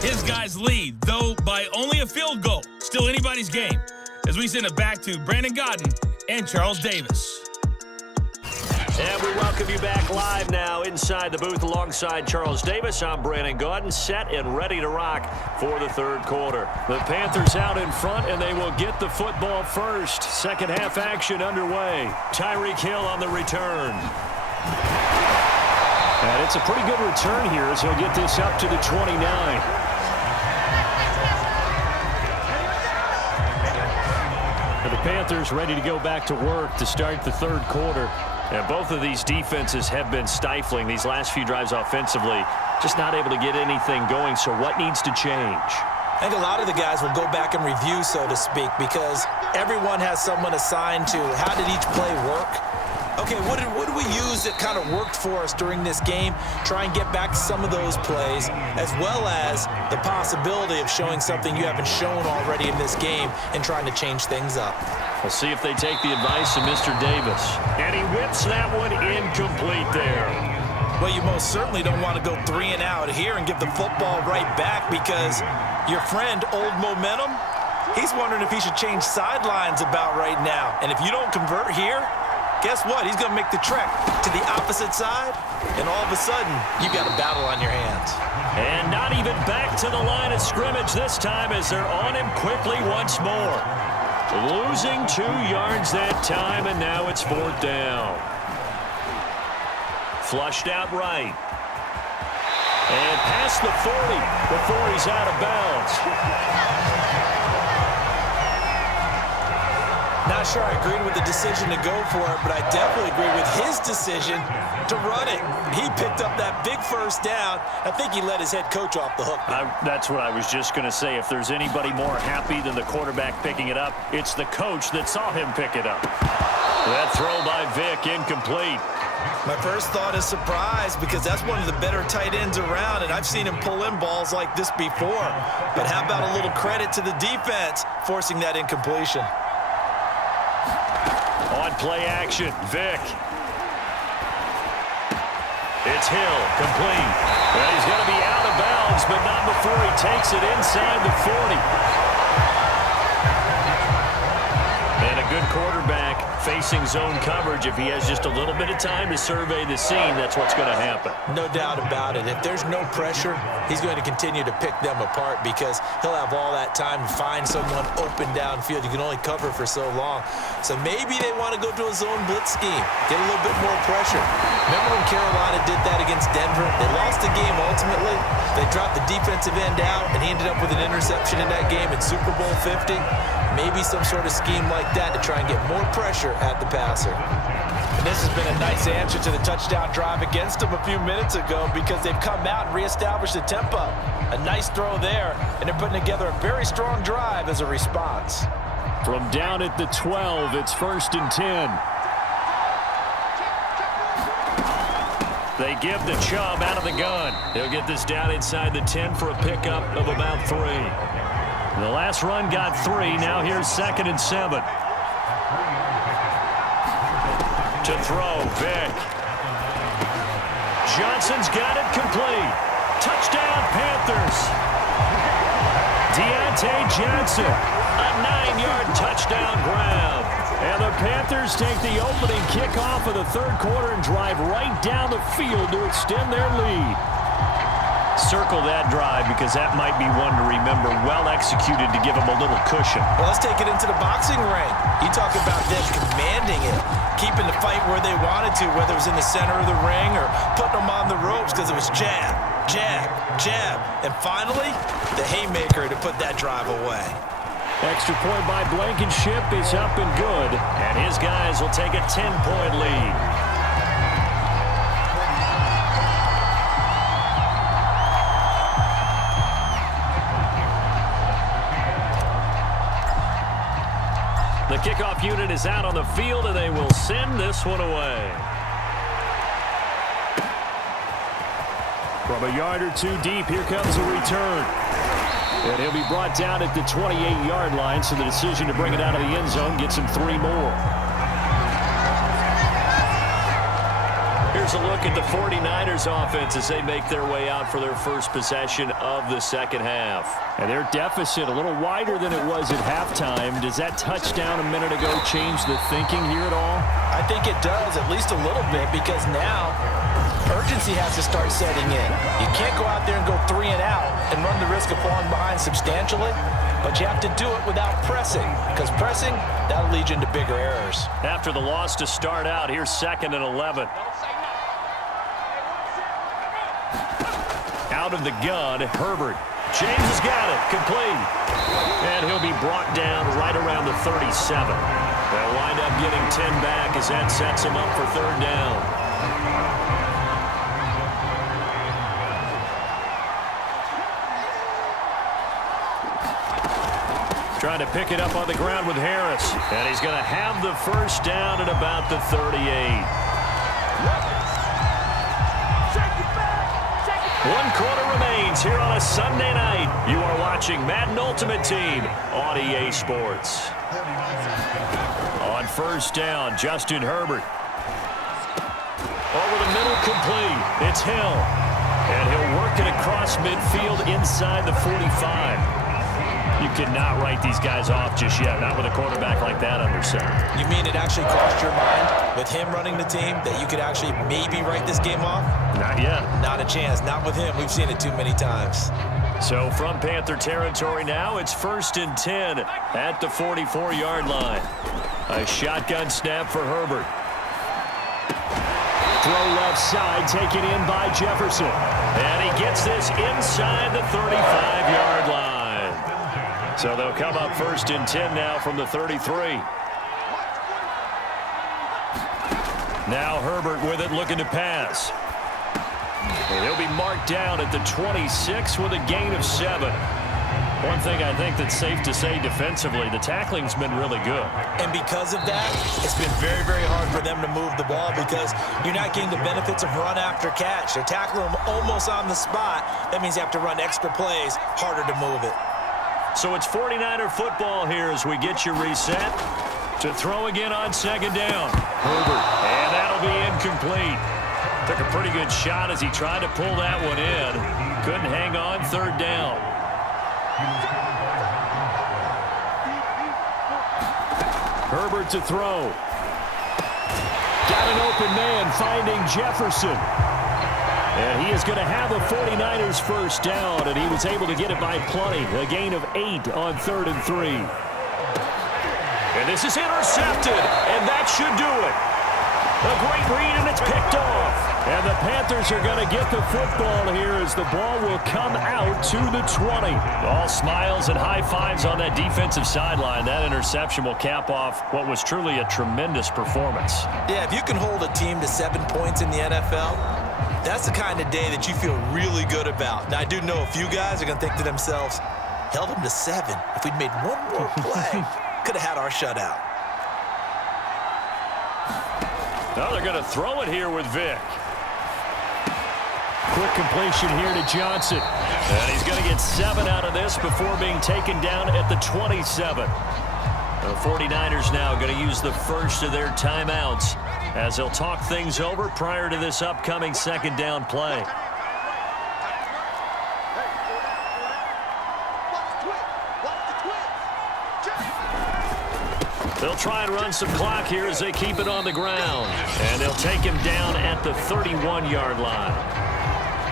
His guys lead, though by only a field goal. Still anybody's game. As we send it back to Brandon Godden and Charles Davis. And we welcome you back live now inside the booth alongside Charles Davis. I'm Brandon Godden, set and ready to rock for the third quarter. The Panthers out in front, and they will get the football first. Second half action underway. Tyreek Hill on the return. And it's a pretty good return here as he'll get this up to the 29. And the Panthers ready to go back to work to start the third quarter. And both of these defenses have been stifling these last few drives offensively. Just not able to get anything going, so what needs to change? I think a lot of the guys will go back and review, so to speak, because everyone has someone assigned to how did each play work. Okay, what did we use that kind of worked for us during this game? Try and get back some of those plays, as well as the possibility of showing something you haven't shown already in this game and trying to change things up. We'll see if they take the advice of Mr. Davis. And he whips that one incomplete there. Well, you most certainly don't want to go 3 and out here and give the football right back, because your friend, Old Momentum, he's wondering if he should change sidelines about right now. And if you don't convert here, guess what? He's going to make the trek to the opposite side, and all of a sudden, you've got a battle on your hands. And not even back to the line of scrimmage this time as they're on him quickly once more. Losing 2 yards that time, and now it's 4th down. Flushed out right. And past the 40 before he's out of bounds. Not sure I agreed with the decision to go for it, but I definitely agree with his decision to run it. He picked up that big first down. I think he let his head coach off the hook. That's what I was just going to say. If there's anybody more happy than the quarterback picking it up, it's the coach that saw him pick it up. That throw by Vick, incomplete. My first thought is surprise, because that's one of the better tight ends around, and I've seen him pull in balls like this before. But how about a little credit to the defense forcing that incompletion? On play action, Vick. It's Hill, complete. Well, he's going to be out of bounds, but not before he takes it inside the 40. And a good quarterback facing zone coverage. If he has just a little bit of time to survey the scene, that's what's going to happen. No doubt about it. If there's no pressure, he's going to continue to pick them apart, because he'll have all that time to find someone open downfield. You can only cover for so long. So maybe they want to go to a zone blitz scheme, get a little bit more pressure. Remember when Carolina did that against Denver? They lost the game ultimately. They dropped the defensive end out, and he ended up with an interception in that game in Super Bowl 50. Maybe some sort of scheme like that to try and get more pressure at the passer. And this has been a nice answer to the touchdown drive against them a few minutes ago, because they've come out and reestablished the tempo. A nice throw there, and they're putting together a very strong drive as a response. From down at the 12, it's 1st and 10. They give the Chubb out of the gun. They'll get this down inside the 10 for a pickup of about 3. The last run got 3. Now here's 2nd and 7. To throw, Vick. Johnson's got it complete. Touchdown, Panthers. Deontay Johnson, a 9-yard touchdown grab. And the Panthers take the opening kickoff of the third quarter and drive right down the field to extend their lead. Circle that drive, because that might be one to remember. Well executed to give them a little cushion. Well, let's take it into the boxing ring. You talk about them commanding it, keeping the fight where they wanted to, whether it was in the center of the ring or putting them on the ropes, because it was jab, jab, jab. And finally, the haymaker to put that drive away. Extra point by Blankenship is up and good. And his guys will take a 10-point lead. The kickoff unit is out on the field, and they will send this one away. From a yard or 2 deep, here comes a return. And he'll be brought down at the 28-yard line, so the decision to bring it out of the end zone gets him 3 more. Here's here's a look at the 49ers offense as they make their way out for their first possession of the second half. And their deficit a little wider than it was at halftime. Does that touchdown a minute ago change the thinking here at all? I think it does, at least a little bit, because now urgency has to start setting in. You can't go out there and go 3 and out and run the risk of falling behind substantially, but you have to do it without pressing, because pressing, that'll lead you into bigger errors. After the loss to start out, here's 2nd and 11. Out of the gun, Herbert. James has got it, complete. And he'll be brought down right around the 37. They'll wind up getting 10 back as that sets him up for 3rd down. Trying to pick it up on the ground with Harris. And he's going to have the first down at about the 38. 1 quarter remains here on a Sunday night. You are watching Madden Ultimate Team on EA Sports. On 1st down, Justin Herbert. Over the middle, complete. It's Hill. And he'll work it across midfield inside the 45. You cannot write these guys off just yet, not with a quarterback like that under center. You mean it actually crossed your mind with him running the team that you could actually maybe write this game off? Not yet. Not a chance. Not with him. We've seen it too many times. So from Panther territory now, it's 1st and 10 at the 44-yard line. A shotgun snap for Herbert. Throw left side, taken in by Jefferson. And he gets this inside the 35-yard line. So they'll come up 1st and 10 now from the 33. Now Herbert with it, looking to pass. And he'll be marked down at the 26 with a gain of 7. One thing I think that's safe to say defensively, the tackling's been really good. And because of that, it's been very, very hard for them to move the ball because you're not getting the benefits of run after catch. They're tackling them almost on the spot. That means you have to run extra plays, harder to move it. So it's 49er football here as we get you reset to throw again on 2nd down. Herbert, and that'll be incomplete. Took a pretty good shot as he tried to pull that one in. Couldn't hang on, 3rd down. Herbert to throw. Got an open man finding Jefferson. And he is going to have the 49ers first down, and he was able to get it by plenty. A gain of 8 on 3rd and 3. And this is intercepted, and that should do it. A great read, and it's picked off. And the Panthers are going to get the football here as the ball will come out to the 20. All smiles and high fives on that defensive sideline. That interception will cap off what was truly a tremendous performance. Yeah, if you can hold a team to 7 points in the NFL, that's the kind of day that you feel really good about. Now, I do know a few guys are going to think to themselves, held them to 7. If we'd made one more play, could have had our shutout. Now they're going to throw it here with Vic. Quick completion here to Johnson. And he's going to get 7 out of this before being taken down at the 27. The 49ers now going to use the first of their timeouts as they'll talk things over prior to this upcoming 2nd down play. They'll try and run some clock here as they keep it on the ground. And they'll take him down at the 31-yard line.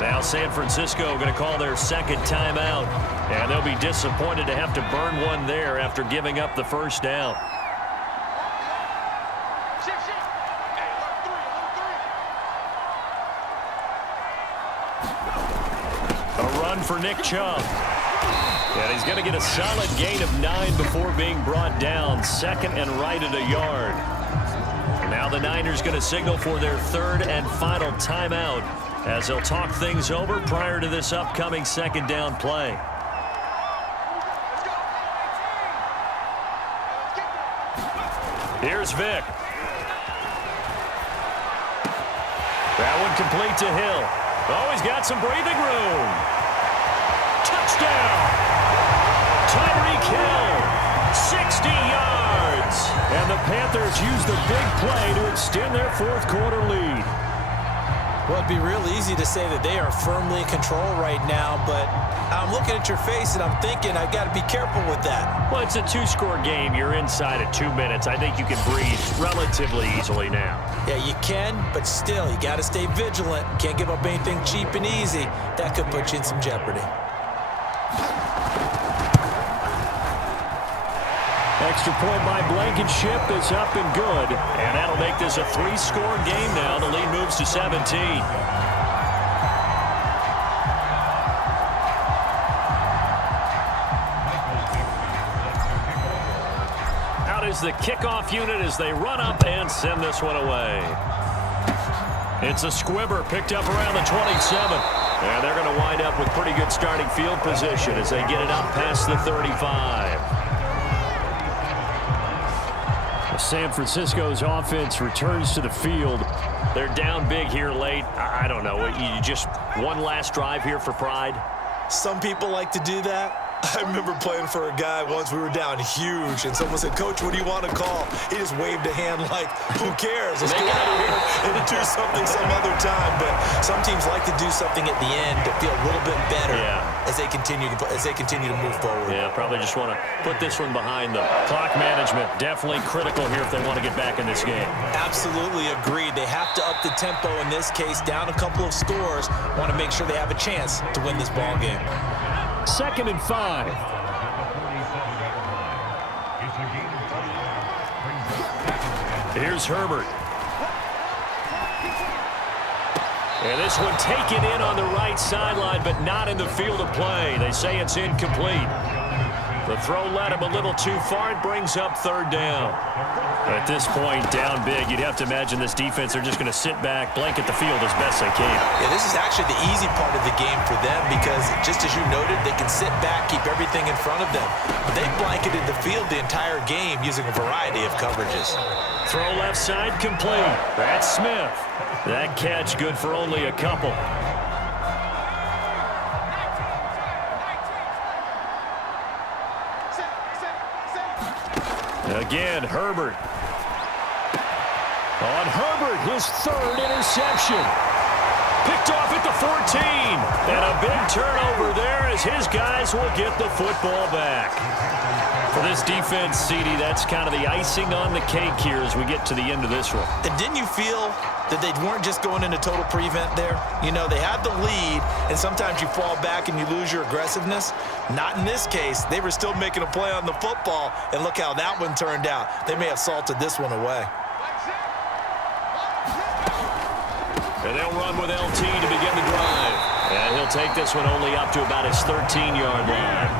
Now San Francisco going to call their 2nd timeout. And they'll be disappointed to have to burn one there after giving up the first down. A run for Nick Chubb. And he's going to get a solid gain of 9 before being brought down. 2nd and right at a yard. And now the Niners going to signal for their 3rd and final timeout as they'll talk things over prior to this upcoming 2nd down play. Here's Vic. That one complete to Hill. Oh, he's got some breathing room. Touchdown! Tyreek Hill, 60 yards. And the Panthers use the big play to extend their 4th quarter lead. Well, it'd be real easy to say that they are firmly in control right now, but I'm looking at your face and I'm thinking I've got to be careful with that. Well, it's a two-score game. You're inside at 2 minutes. I think you can breathe relatively easily now. Yeah, you can, but still, you got to stay vigilant. Can't give up anything cheap and easy. That could put you in some jeopardy. Extra point by Blankenship is up and good. And that'll make this a 3-score game now. The lead moves to 17. Out is the kickoff unit as they run up and send this one away. It's a squibber picked up around the 27. And they're going to wind up with pretty good starting field position as they get it up past the 35. San Francisco's offense returns to the field. They're down big here late. I don't know. You just one last drive here for pride? Some people like to do that. I remember playing for a guy once. We were down huge, and someone said, "Coach, what do you want to call?" He just waved a hand like, "Who cares? Let's get out of here and do something some other time." But some teams like to do something at the end to feel a little bit better as they continue to move forward. Yeah, probably just want to put this one behind them. Clock management definitely critical here if they want to get back in this game. Absolutely agreed. They have to up the tempo in this case, down a couple of scores. Want to make sure they have a chance to win this ball game. 2nd and 5. Here's Herbert. And this one taken in on the right sideline, but not in the field of play. They say it's incomplete. The throw led him a little too far. It brings up 3rd down. At this point, down big, you'd have to imagine this defense are just going to sit back, blanket the field as best they can. Yeah, this is actually the easy part of the game for them because, just as you noted, they can sit back, keep everything in front of them. They blanketed the field the entire game using a variety of coverages. Throw left side complete. That's Smith. That catch good for only a couple. Again, Herbert. On Herbert, his 3rd interception. Picked off at the 14. And a big turnover there as his guys will get the football back. For this defense, CD, that's kind of the icing on the cake here as we get to the end of this one. And didn't you feel that they weren't just going into total prevent there? You know, they had the lead, and sometimes you fall back and you lose your aggressiveness. Not in this case. They were still making a play on the football, and look how that one turned out. They may have salted this one away. And they'll run with LT to begin the drive. And he'll take this one only up to about his 13-yard line.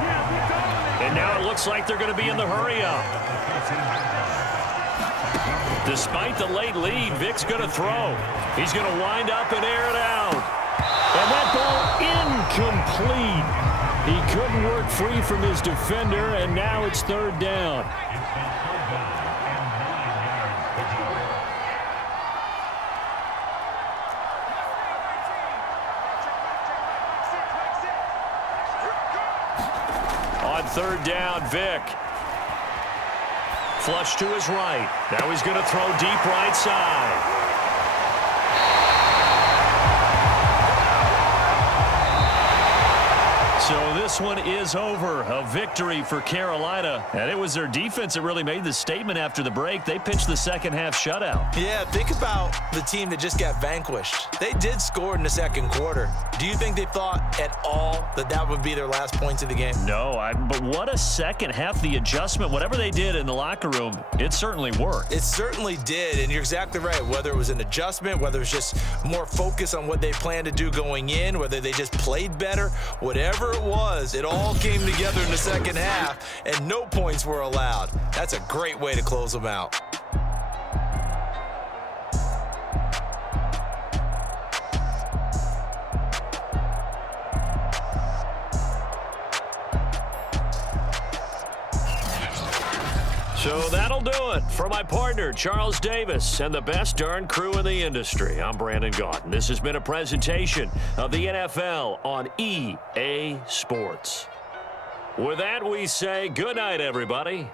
And now it looks like they're going to be in the hurry-up. Despite the late lead, Vic's going to throw. He's going to wind up and air it out. And that ball incomplete. He couldn't work free from his defender, and now it's 3rd down. On 3rd down, Vic. Flush to his right. Now he's going to throw deep right side. So this one is over. A victory for Carolina. And it was their defense that really made the statement after the break. They pitched the second-half shutout. Yeah, think about the team that just got vanquished. They did score in the 2nd quarter. Do you think they thought at all that that would be their last points of the game? No, but what a second half. The adjustment, whatever they did in the locker room, it certainly worked. It certainly did, and you're exactly right. Whether it was an adjustment, whether it was just more focus on what they planned to do going in, whether they just played better, whatever it was, it all came together in the second half, and no points were allowed. That's a great way to close them out. So that'll do it for my partner, Charles Davis, and the best darn crew in the industry. I'm Brandon Gaudin. This has been a presentation of the NFL on EA Sports. With that, we say good night, everybody.